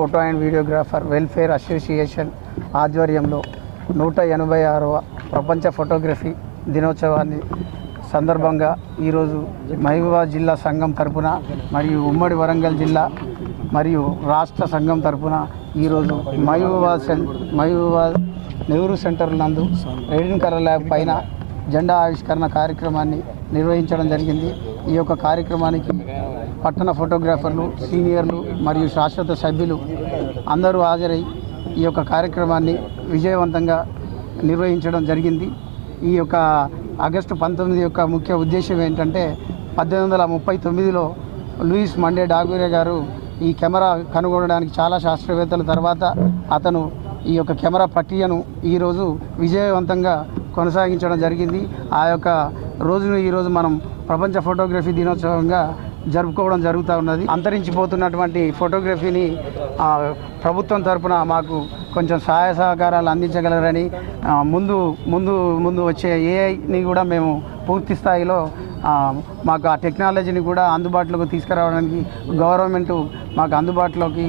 Photo and videographer welfare association ఆధ్వర్యంలో నూట ఎనభై ఆరవ ప్రపంచ ఫోటోగ్రఫీ దినోత్సవాన్ని సందర్భంగా ఈరోజు మహబూబాబాద్ జిల్లా సంఘం తరపున మరియు ఉమ్మడి వరంగల్ జిల్లా మరియు రాష్ట్ర సంఘం తరపున ఈరోజు మహబూబాద్ సెన్ మహబూబాద్ నెహ్రూ సెంటర్ నందు రేడిన్ కలర్ ల్యాబ్ పైన జెండా ఆవిష్కరణ కార్యక్రమాన్ని నిర్వహించడం జరిగింది. ఈ యొక్క కార్యక్రమానికి పట్టణ ఫోటోగ్రాఫర్లు సీనియర్లు మరియు శాశ్వత సభ్యులు అందరూ హాజరై ఈ యొక్క కార్యక్రమాన్ని విజయవంతంగా నిర్వహించడం జరిగింది. ఈ యొక్క ఆగస్టు పంతొమ్మిది యొక్క ముఖ్య ఉద్దేశం ఏంటంటే పద్దెనిమిది వందల ముప్పై తొమ్మిదిలో లూయిస్ మండే డాగూరే గారు ఈ కెమెరా కనుగొనడానికి చాలా శాస్త్రవేత్తల తర్వాత అతను ఈ యొక్క కెమెరా ప్రక్రియను ఈరోజు విజయవంతంగా కొనసాగించడం జరిగింది. ఆ యొక్క రోజును ఈరోజు మనం ప్రపంచ ఫోటోగ్రఫీ దినోత్సవంగా జరుపుకోవడం జరుగుతూ ఉన్నది. అంతరించిపోతున్నటువంటి ఫోటోగ్రఫీని ప్రభుత్వం తరపున మాకు కొంచెం సహాయ సహకారాలు అందించగలరని ముందు ముందు ముందు వచ్చే ఏఐని కూడా మేము పూర్తి స్థాయిలో మాకు ఆ టెక్నాలజీని కూడా అందుబాటులోకి తీసుకురావడానికి గవర్నమెంట్ మాకు అందుబాటులోకి